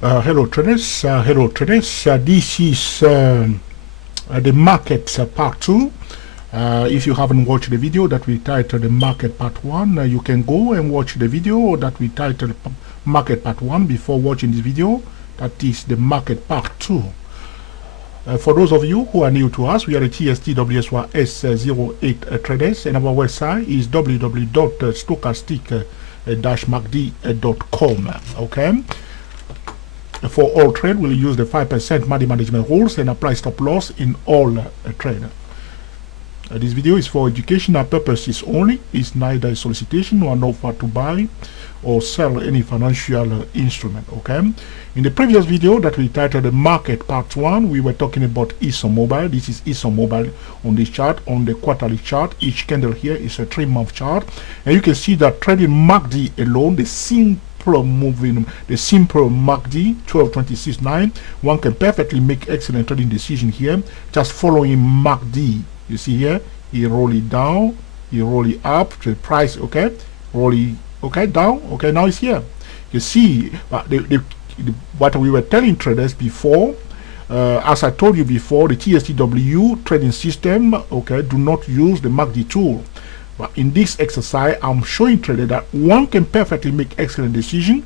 Hello traders, this is the market part 2. If you haven't watched the video that we titled the market part 1, you can go and watch the video that we titled market part 1 before watching this video. That is the market part 2. For those of you who are new to us, we are the TSTWSY08 traders, and our website is www.stochastic-macd.com. Okay. For all trade, we'll use the 5% money management rules and apply stop loss in all trade. This video is for educational purposes only. It's neither a solicitation nor an offer to buy or sell any financial instrument. Okay. In the previous video that we titled the market part 1, we were talking about ExxonMobil. This is ExxonMobil on this chart, on the quarterly chart. Each candle here is a 3-month chart, and you can see that trading MACD alone, the simple MACD 12.26.9, one can perfectly make excellent trading decision here just following MACD. You see here, he roll it down, he roll it up to the price, okay, roll it, okay, down, okay, now it's here. You see what we were telling traders before, as I told you before, the TSTW trading system, okay, do not use the MACD tool. But in this exercise, I'm showing traders that one can perfectly make excellent decision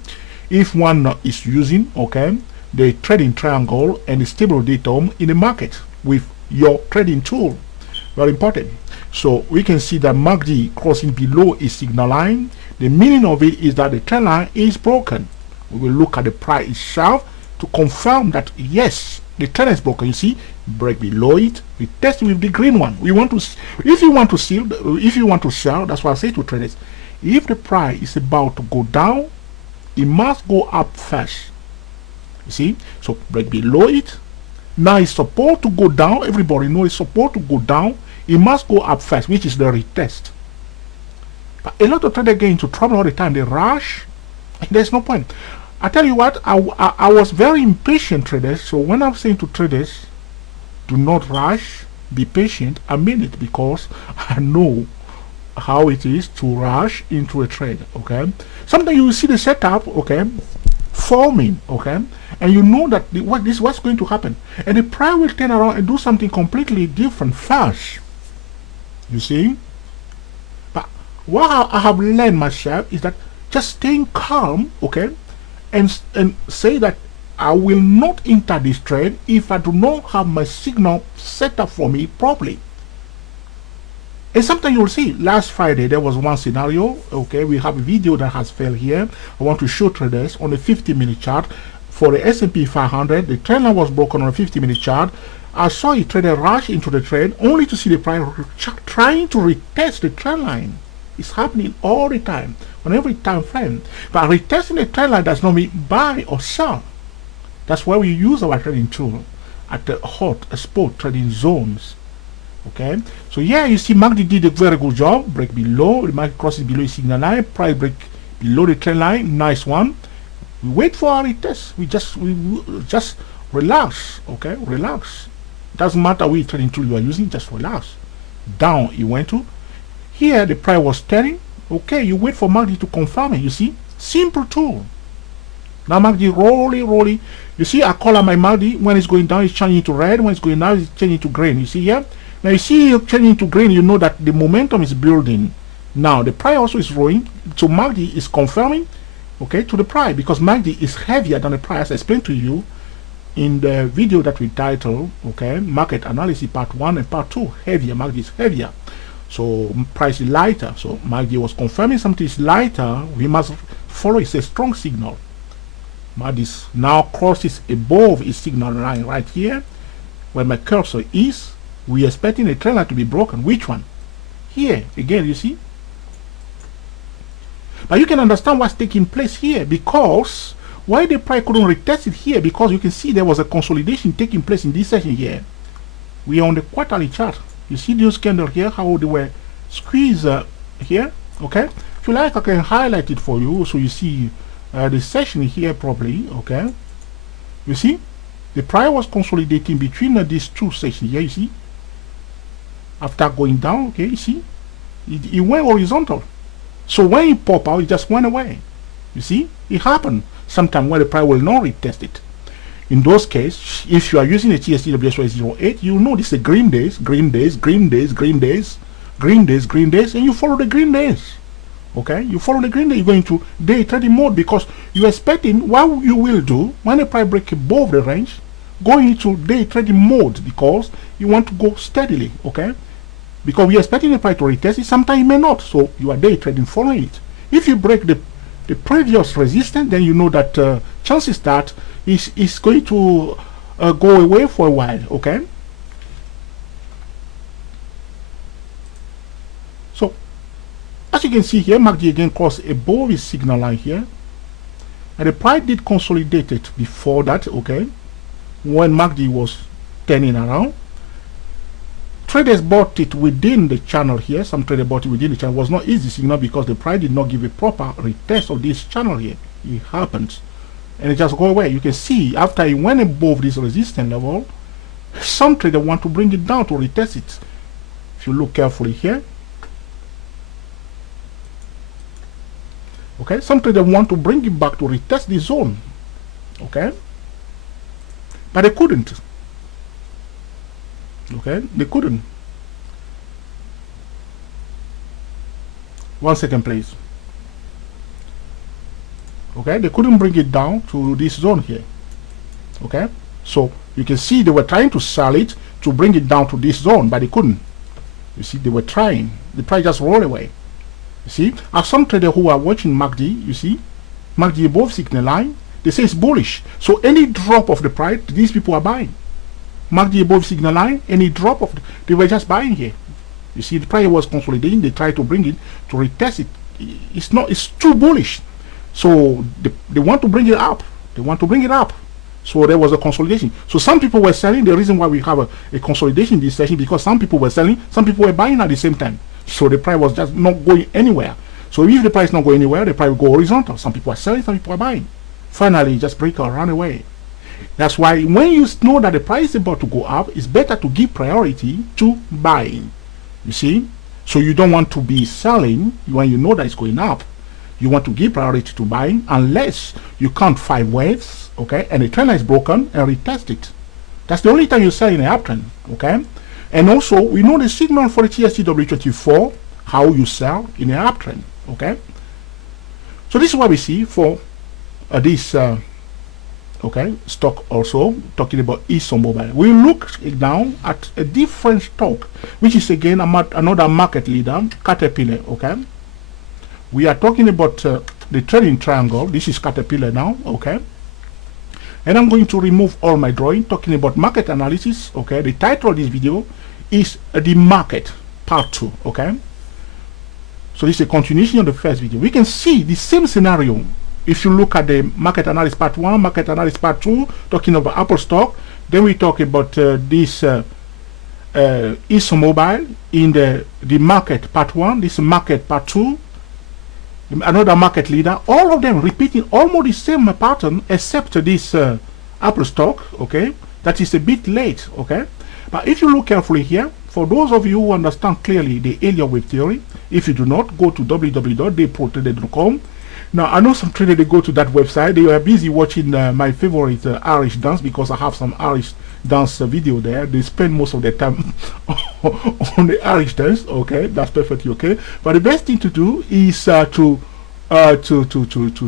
if one is using, okay, the trading triangle and the stable datum in the market with your trading tool. Very important. So we can see that MACD crossing below a signal line. The meaning of it is that the trend line is broken. We will look at the price itself to confirm that yes, the trend is broken. You see, break below it. We test with the green one. We want to, if you want to sell, that's what I say to traders. If the price is about to go down, it must go up first. You see, so break below it. Now it's supposed to go down. Everybody knows it's supposed to go down. It must go up first, which is the retest. But a lot of traders get into trouble all the time. They rush, and there's no point. I tell you what, I was very impatient traders. So when I'm saying to traders, do not rush, be patient, I mean it, because I know how it is to rush into a trade. Okay, sometimes you will see the setup, okay, forming, okay, and you know that this is what's going to happen, and the price will turn around and do something completely different first. You see, but what I have learned myself is that just staying calm, okay, and say that I will not enter this trade if I do not have my signal set up for me properly. And sometimes you'll see, last Friday there was one scenario, okay, we have a video that has failed here. I want to show traders on a 50-minute chart for the S&P 500, the trend line was broken on a 50-minute chart. I saw a trader rush into the trade only to see the price trying to retest the trend line. It's happening all the time, on every time frame. But retesting the trend line does not mean buy or sell. That's why we use our trading tool at the hot spot trading zones. Okay, so yeah, you see MACD did a very good job. Break below, the market crosses below the signal line, price break below the trend line, nice one. We wait for our retest. We just relax, okay, relax. Doesn't matter which trading tool you are using, just relax. Down you went to. Here the price was turning, okay, you wait for MACD to confirm it. You see, simple tool. Now MACD rolling. You see, I call out my MACD. When it's going down, it's changing to red. When it's going down, it's changing to green. You see here. Now you see it changing to green. You know that the momentum is building. Now the price also is rolling. So MACD is confirming, okay, to the price, because MACD is heavier than the price. I explained to you in the video that we titled, okay, market analysis part 1 and part 2. Heavier, MACD is heavier. So price is lighter. So MACD was confirming something is lighter. We must follow. It's a strong signal. MACD now crosses above its signal line right here, where my cursor is. We are expecting a trend line to be broken. Which one? Here again, you see. But you can understand what's taking place here, because why the price couldn't retest it here, because you can see there was a consolidation taking place in this session here. We are on the quarterly chart. You see those candles here, how they were squeezed here. Okay, if you like, I can highlight it for you so you see the session here properly. Okay, you see the price was consolidating between these two sections here. You see, after going down, okay, you see it went horizontal. So when it popped out, it just went away. You see, it happened. sometimes when the price will not retest it. In those cases, if you are using a TSTWSY08, you know this is green days, green days, green days, green days, green days, green days, and you follow the green days. Okay, you follow the green day, you go into day trading mode because you're expecting what you will do when the price break above the range, go into day trading mode because you want to go steadily. Okay, because we're expecting the price to retest it, sometimes it may not, so you are day trading following it. If you break the previous resistance, then you know that chances that is going to go away for a while. Okay, so as you can see here, MACD again crossed above his signal line here, and the price did consolidate it before that. Okay, when MACD was turning around, traders bought it within the channel here. Some traders bought it within the channel. It was not easy signal because the price did not give a proper retest of this channel here. It happens, and it just go away. You can see after it went above this resistance level, some traders want to bring it down to retest it. If you look carefully here, okay, some traders want to bring it back to retest the zone. Okay, but they couldn't. Okay, they couldn't. 1 second, please. Okay, they couldn't bring it down to this zone here. Okay, so you can see they were trying to sell it to bring it down to this zone, but they couldn't. You see, they were trying. The price just rolled away. You see, as some traders who are watching MACD, you see, MACD above signal line, they say it's bullish. So any drop of the price, these people are buying. MACD above signal line, any drop of they were just buying here. You see, the price was consolidating. They tried to bring it to retest it. It's too bullish, so they want to bring it up. They want to bring it up. So there was a consolidation. So some people were selling. The reason why we have a consolidation in this session, because some people were selling, some people were buying at the same time. So the price was just not going anywhere. So if the price is not going anywhere, the price will go horizontal. Some people are selling, some people are buying. Finally, just break or run away. That's why when you know that the price is about to go up, it's better to give priority to buying. You see, so you don't want to be selling when you know that it's going up. You want to give priority to buying unless you count 5 waves, okay, and the trend line is broken and retest it. That's the only time you sell in an uptrend, okay. And also we know the signal for the TSTW24, how you sell in an uptrend, okay. So this is what we see for this okay, stock. Also talking about ExxonMobil, we look now at a different stock, which is again another market leader, Caterpillar. Okay, we are talking about the trading triangle. This is Caterpillar now. Okay, and I'm going to remove all my drawing, talking about market analysis. Okay, the title of this video is the market part 2. Okay, so this is a continuation of the first video. We can see the same scenario. If you look at the market analysis part 1, market analysis part 2, talking about Apple stock, then we talk about this ExxonMobil in the market part 1, this market part 2, another market leader, all of them repeating almost the same pattern except this Apple stock, okay, that is a bit late, okay. But if you look carefully here, for those of you who understand clearly the alien wave theory, if you do not, go to www.dayprotrader.com. Now, I know some traders, they go to that website, they are busy watching my favorite Irish dance, because I have some Irish dance video there. They spend most of their time on the Irish dance, okay, that's perfectly okay. But the best thing to do is to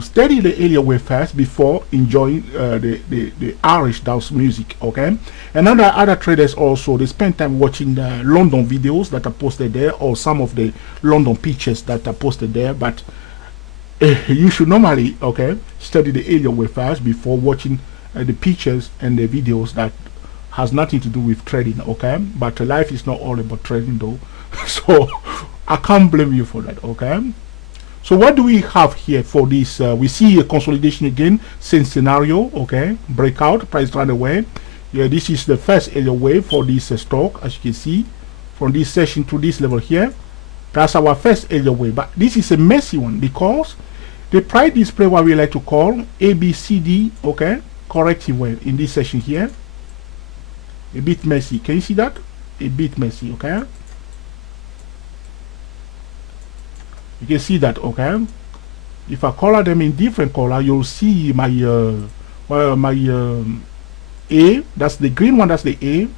study the alien wave first before enjoying the Irish dance music, okay. And other traders also, they spend time watching the London videos that are posted there, or some of the London pictures that are posted there. But you should normally, okay, study the alien wave first before watching the pictures and the videos that has nothing to do with trading, okay. But life is not all about trading though, so I can't blame you for that, okay. So what do we have here for this? We see a consolidation again, same scenario, okay, breakout, price run away. Yeah, this is the first alien wave for this stock, as you can see, from this session to this level here. That's our first alien wave, but this is a messy one because the price display what we like to call ABCD, okay, corrective wave in this session here. A bit messy. Can you see that? A bit messy, okay. You can see that, okay. if I color them in different color, you'll see my A, that's the green one, that's the A.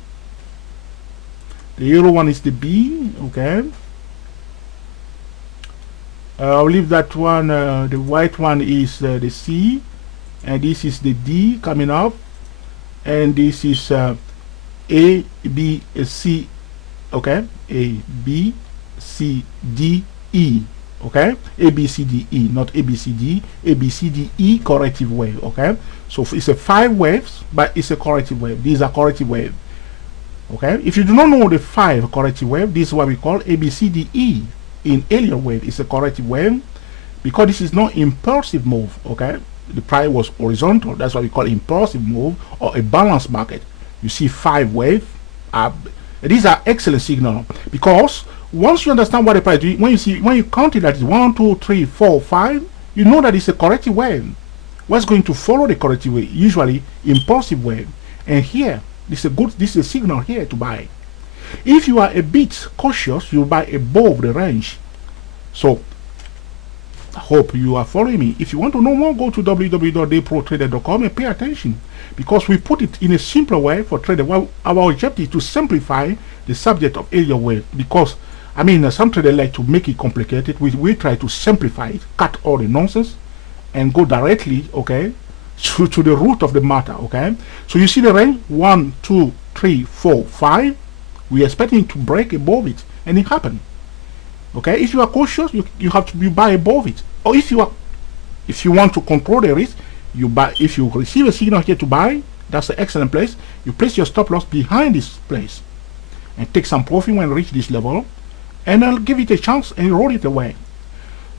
The yellow one is the B, okay. I'll leave that one, the white one is the C, and this is the D coming up, and this is A, B, C, okay, A, B, C, D, E, okay, A, B, C, D, E, not A, B, C, D, A, B, C, D, E, corrective wave, okay. So it's a 5 waves, but it's a corrective wave. These are corrective wave, okay. If you do not know the 5 corrective wave, this is what we call A, B, C, D, E. In alien wave, it's a corrective wave because this is not impulsive move, okay. The price was horizontal, that's what we call impulsive move or a balanced market. You see 5 wave. These are excellent signal because once you understand what the price is, when you count it that is 1, 2, 3, 4, 5, you know that it's a corrective wave. What's going to follow the corrective wave? Usually impulsive wave. And here, this is a signal here to buy. If you are a bit cautious, you buy above the range. So I hope you are following me. If you want to know more, go to www.dayprotrader.com and pay attention, because we put it in a simpler way for trader. Well, our objective is to simplify the subject of area wave, because I mean some traders like to make it complicated. We try to simplify it, cut all the nonsense, and go directly, okay, to the root of the matter, okay. So you see the range 1, 2, 3, 4, 5. We are expecting to break above it, and it happened. Okay, if you are cautious, you have to buy above it. Or if you want to control the risk, you buy. If you receive a signal here to buy, that's an excellent place. You place your stop loss behind this place and take some profit when you reach this level, and I'll give it a chance and roll it away.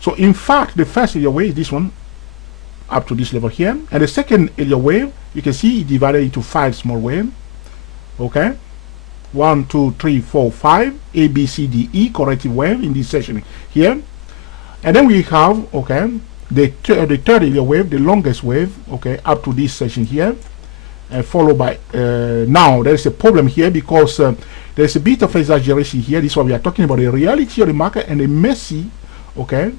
So in fact, the first area wave is this one up to this level here, and the second area wave, you can see it divided into 5 small waves. Okay. 1, 2, 3, 4, 5, A, B, C, D, E, corrective wave in this section here. And then we have, okay, the third area wave, the longest wave, okay, up to this section here, and followed by, now there is a problem here because there's a bit of exaggeration here. This is what we are talking about, the reality of the market and the messy, okay,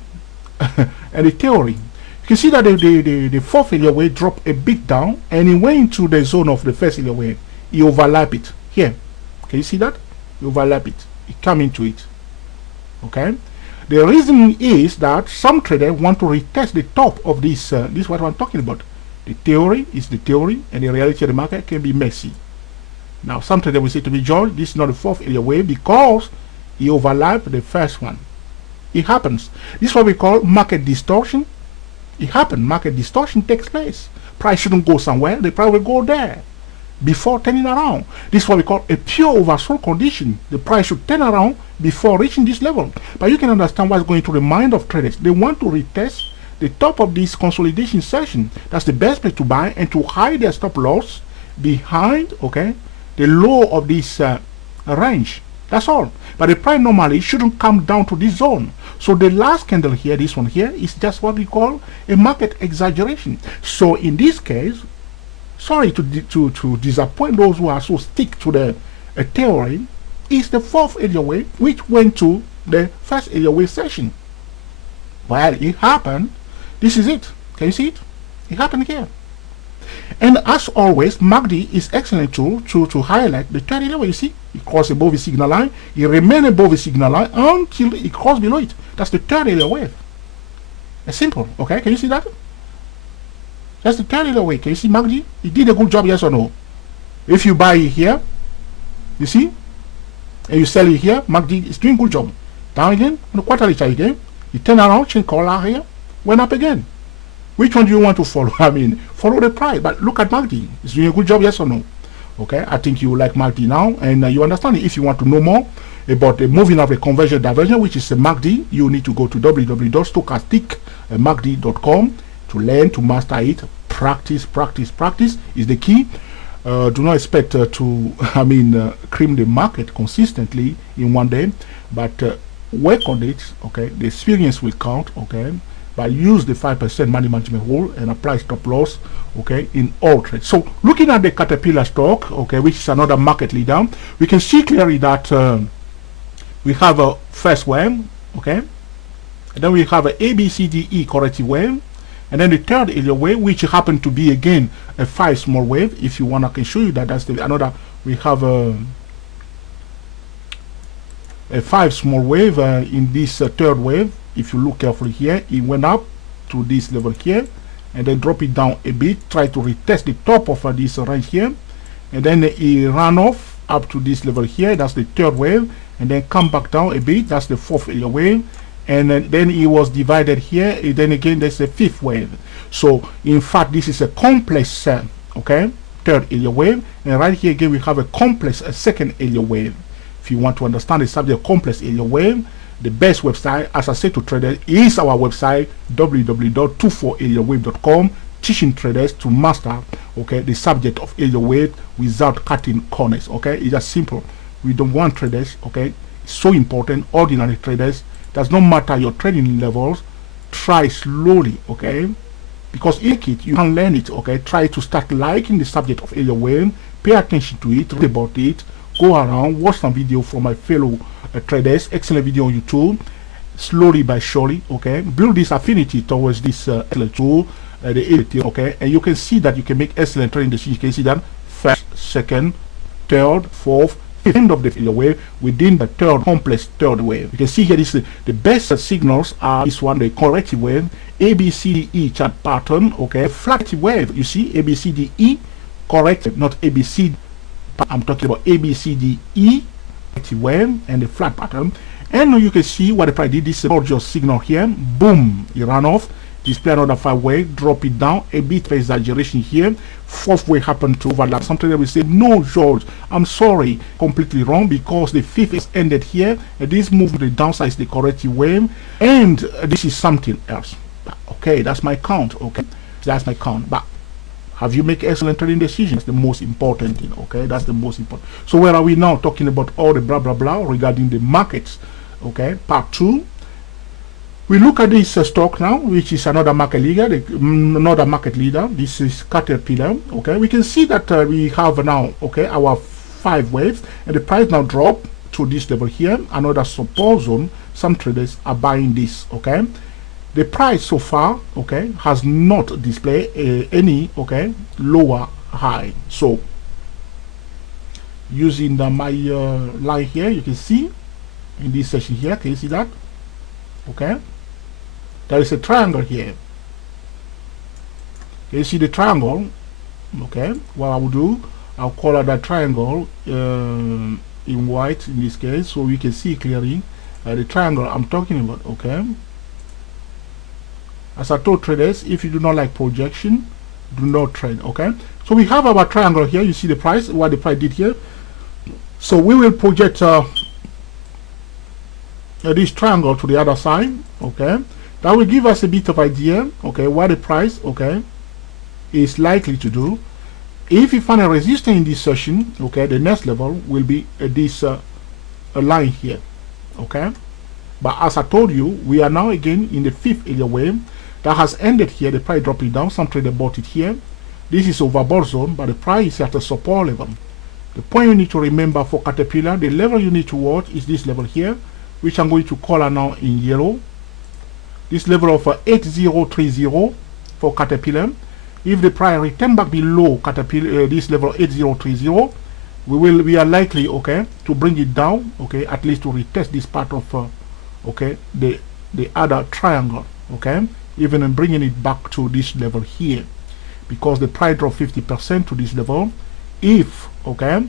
and the theory. You can see that the fourth area wave dropped a bit down, and it went into the zone of the first area wave. It overlapped it here. Can you see that? You overlap it. You come into it. Okay. The reason is that some traders want to retest the top of this. This is what I'm talking about. The theory is the theory, and the reality of the market can be messy. Now, some traders will say to me, George, this is not the fourth area wave because it overlapped the first one. It happens. This is what we call market distortion. It happens. Market distortion takes place. Price shouldn't go somewhere. The price will go there before turning around. This is what we call a pure oversold condition. The price should turn around before reaching this level. But you can understand what's going through the mind of traders. They want to retest the top of this consolidation session. That's the best place to buy and to hide their stop loss behind, okay, the low of this range. That's all. But the price normally shouldn't come down to this zone. So the last candle here, this one here, is just what we call a market exaggeration. So in this case, sorry to disappoint those who are so stick to the theory, is the fourth area wave which went to the first area wave session. Well, it happened. This is it. Can you see it? It happened here. And as always, MACD is excellent tool to highlight the third area wave. You see, it crossed above the signal line. It remained above the signal line until it crossed below it. That's the third area wave. It's simple. Okay, can you see that? That's the third area wave. Can you see MACD? It did a good job, yes or no? If you buy it here, you see, and you sell it here, MACD is doing good job. Down again, on the quarterly chart again, you turn around, change color here, went up again. Which one do you want to follow? I mean, follow the price, but look at MACD. It's doing a good job, yes or no? Okay, I think you like MACD now, and you understand it. If you want to know more about the moving of the conversion diversion, which is a MACD, you need to go to www.stochasticmacd.com to learn, to master it. Practice is the key. Do not expect to cream the market consistently in one day, but work on it. Okay, the experience will count. Okay, but use the 5% money management rule and apply stop loss. Okay, in all trades. So looking at the Caterpillar stock, okay, which is another market leader, we can see clearly that we have a first wave. Okay, And then we have a ABCDE corrective wave, and then the third area wave, which happened to be again a 5 small wave. If you want, I can show you that. That's the another. We have a 5 small wave in this third wave. If you look carefully here, it went up to this level here, and then drop it down a bit, try to retest the top of this range here, and then it ran off up to this level here. That's the third wave, and then come back down a bit. That's the fourth area wave, and then it was divided here, and then again there's a fifth wave. So in fact this is a complex okay, third area wave, and right here again we have a complex second area wave. If you want to understand the subject of complex area wave, the best website, as I said to traders, is our website www.24areawave.com, teaching traders to master, okay, the subject of area wave without cutting corners. Okay, it's just simple. We don't want traders, okay, it's so important, ordinary traders, does not matter your trading levels, try slowly, okay, because in it you can learn it. Okay, try to start liking the subject of area wave, pay attention to it, read about it, go around, watch some video from my fellow traders, excellent video on YouTube, slowly by surely, okay, build this affinity towards this excellent tool, the area, okay, and you can see that you can make excellent trading decisions. You can see that first, second, third, fourth, end of the area wave within the third complex third wave. You can see here this the best signals are this one, the corrective wave, ABCDE chart pattern, okay, flat wave. You see ABCDE corrective, not ABC. I'm talking about ABCDE wave and the flat pattern. And you can see what the price did. This gorgeous signal here, boom, it ran off, display another 5 wave, drop it down a bit for exaggeration here, fourth wave happened to overlap. Sometimes we say, no George, I'm sorry, completely wrong, because the fifth is ended here, and this move to the downside is the corrective wave, and this is something else. Okay, that's my count. Okay, that's my count. But have you make excellent trading decisions? The most important thing. Okay, that's the most important. So where are we now? Talking about all the blah blah blah regarding the markets. Okay, part 2. We look at this stock now, which is another market leader. Another market leader. This is Caterpillar. Okay, we can see that we have now, okay, our 5 waves, and the price now drop to this level here. Another support zone. Some traders are buying this. Okay. The price so far, okay, has not displayed any, okay, lower high. So using my line here, you can see in this section here, can you see that? Okay, there is a triangle here. Can you see the triangle? Okay, what I will do, I'll color that triangle in white in this case, so we can see clearly the triangle I'm talking about. Okay, as I told traders, if you do not like projection, do not trade. Okay, so we have our triangle here. You see the price, what the price did here. So we will project this triangle to the other side. Okay, that will give us a bit of idea, okay, what the price, okay, is likely to do. If you find a resistance in this session, okay, the next level will be this line here. Okay, but as I told you, we are now again in the 5th area wave that has ended here. The price dropping down, some trader bought it here. This is overbought zone, but the price is at a support level. The point you need to remember for Caterpillar, the level you need to watch is this level here, which I'm going to color now in yellow. This level of 8030 for Caterpillar. If the price return back below Caterpillar, this level 8030, we are likely, okay, to bring it down, okay, at least to retest this part of okay, the other triangle, okay, even in bringing it back to this level here, because the price drop 50% to this level. If, okay,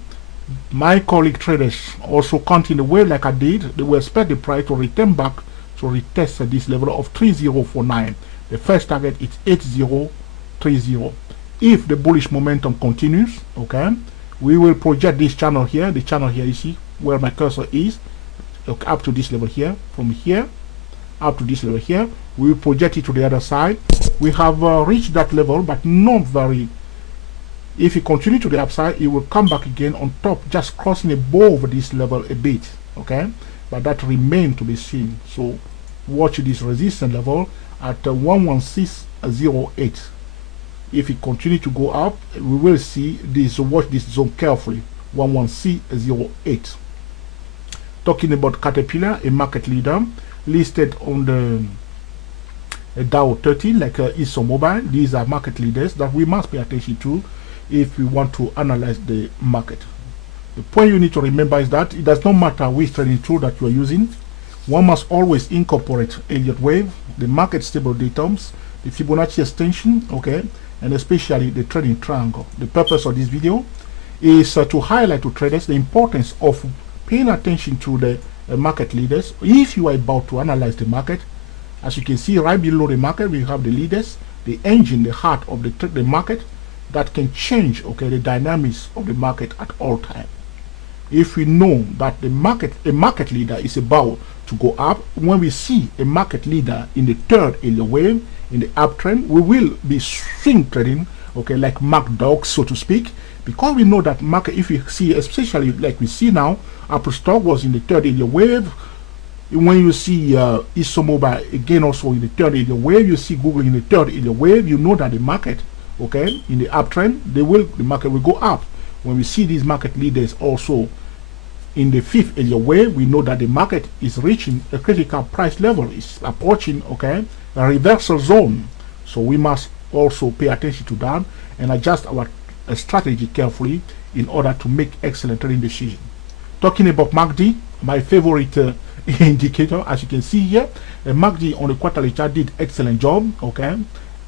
my colleague traders also continue the way like I did, they will expect the price to return back to retest this level of 3049. The first target is 8030. If the bullish momentum continues, okay, we will project this channel here, the channel here, you see where my cursor is, okay, up to this level here. From here up to this level here, we will project it to the other side. We have reached that level, but not very. If you continue to the upside, it will come back again on top, just crossing above this level a bit, okay, but that remains to be seen. So watch this resistance level at 11608. If it continue to go up, we will see this. Watch this zone carefully, 11608. Talking about Caterpillar, a market leader, listed on the Dow 30, like ExxonMobil. These are market leaders that we must pay attention to if we want to analyze the market. The point you need to remember is that it does not matter which trading tool that you are using. One must always incorporate Elliott wave, the market stable datums, the Fibonacci extension, okay, and especially the trading triangle. The purpose of this video is to highlight to traders the importance of paying attention to the market leaders. If you are about to analyze the market, as you can see right below the market, we have the leaders, the engine, the heart of the market that can change, okay, the dynamics of the market at all times. If we know that a market leader is about to go up, when we see a market leader in the third Elliott wave, in the uptrend, we will be swing trading, okay, like mark dogs, so to speak, because we know that market, if you see, especially like we see now, Apple stock was in the third Elliott wave. When you see ExxonMobil again also in the third Elliott wave, you see Google in the third Elliott wave, you know that the market, okay, in the uptrend, the market will go up. When we see these market leaders also in the fifth Elliott wave, we know that the market is reaching a critical price level, is approaching, okay, a reversal zone. So we must also pay attention to that and adjust our strategy carefully in order to make excellent trading decisions. Talking about MACD, my favorite indicator, as you can see here, MACD on the quarterly chart did excellent job, okay,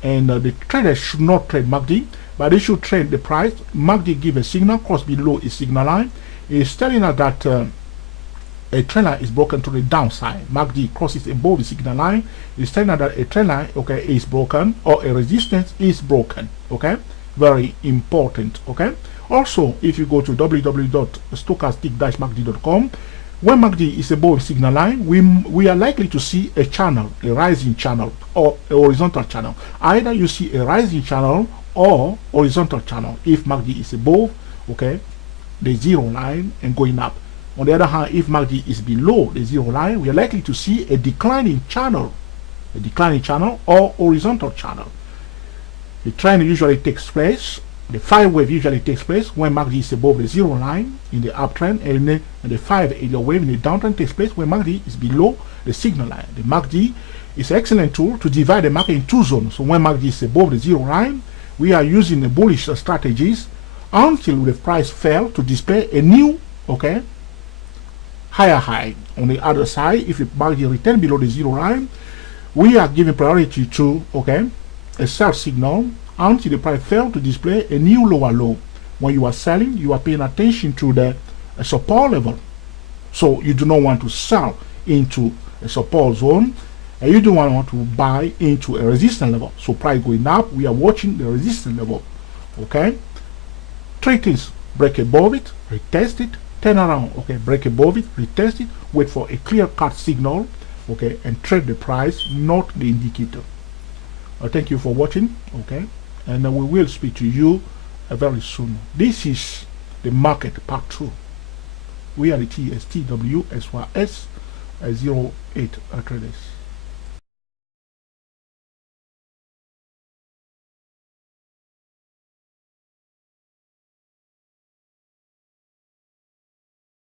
and the traders should not trade MACD, but they should trade the price. MACD give a signal, cross below is signal line. It's telling us that a trend line is broken to the downside. MACD crosses above the signal line. It's telling us that a trend line, okay, is broken, or a resistance is broken, okay, very important, okay. Also, if you go to www.stochastic-macd.com, when MACD is above signal line, we are likely to see a channel, a rising channel, or a horizontal channel. Either you see a rising channel or horizontal channel if MACD is above, okay, the zero line and going up. On the other hand, if MACD is below the zero line, we are likely to see a declining channel or horizontal channel. The trend usually takes place, the 5 wave usually takes place when MACD is above the zero line in the uptrend, and the 5 Elliott wave in the downtrend takes place when MACD is below the signal line. The MACD is an excellent tool to divide the market in two zones. So when MACD is above the zero line, we are using the bullish strategies until the price fell to display a new, okay, higher high. On the other side, if the MACD return below the zero line, we are giving priority to, okay, a sell signal until the price fell to display a new lower low. When you are selling, you are paying attention to the support level. So you do not want to sell into a support zone, and you don't want to buy into a resistance level. So price going up, we are watching the resistance level, okay. Three things: break above it, retest it, turn around, okay, break above it, retest it, wait for a clear cut signal, okay, and trade the price, not the indicator. Thank you for watching, okay, and we will speak to you very soon. This is the market part 2. We are the TSTWSYS 08 traders.